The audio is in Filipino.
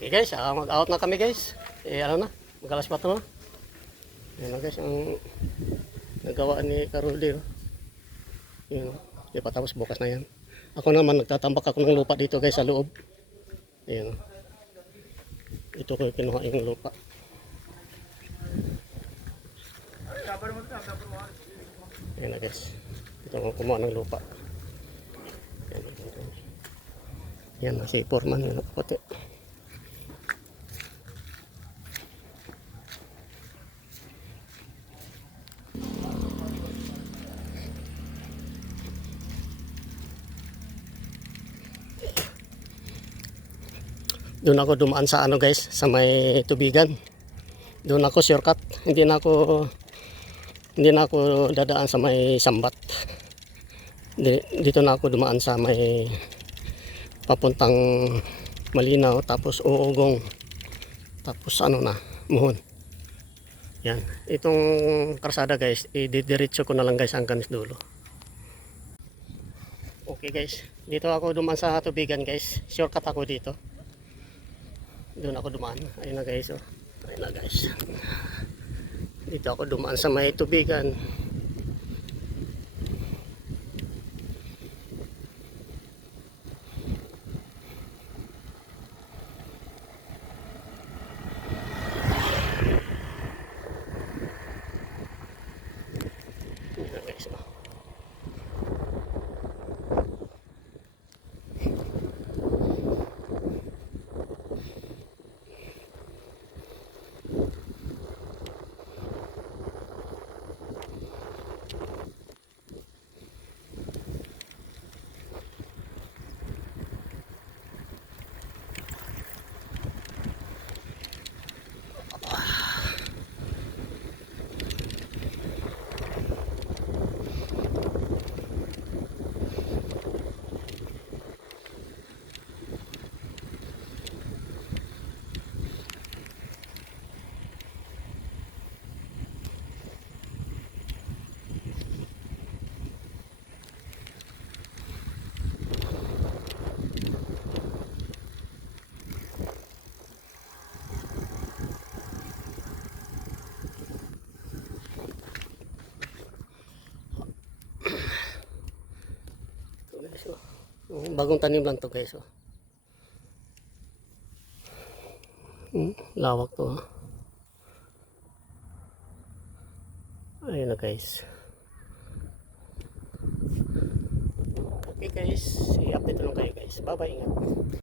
Okay guys, mag-out na kami guys. Ano na, mag-alas 4 na. Ayan na guys, ang nagawa ni Karudi. Yun, di pa tapos, bukas na yan. Ako naman, nagtatambak ako ng lupa dito guys sa loob. Ayan. Ito ko kinuha yung lupa. Ayan na guys. Ito ko kumuha ng lupa. Yan na si Foreman, yun ang puti. Doon ako dumaan sa ano guys, sa may tubigan. Doon ako shortcut. Hindi na ako dadaan sa may sambat. Dito na ako dumaan sa may papuntang Malinaw, tapos Uugong, tapos ano na, Muhon. Yan. Itong karsada guys, ididiretso ko na lang guys hanggang dulo. Okay guys, dito ako dumaan sa tubigan guys. Shortcut ako dito. Doon ako dumaan. Ayun na guys, oh. Ayun na guys. Dito ako dumaan sa may tubigan. Ayun na guys, oh. Guys, oh. Bagong tanim lang to guys, oh. Lawak to, oh. Ayun na guys. Okay guys, i-update lang kayo guys. Bye bye, ingat.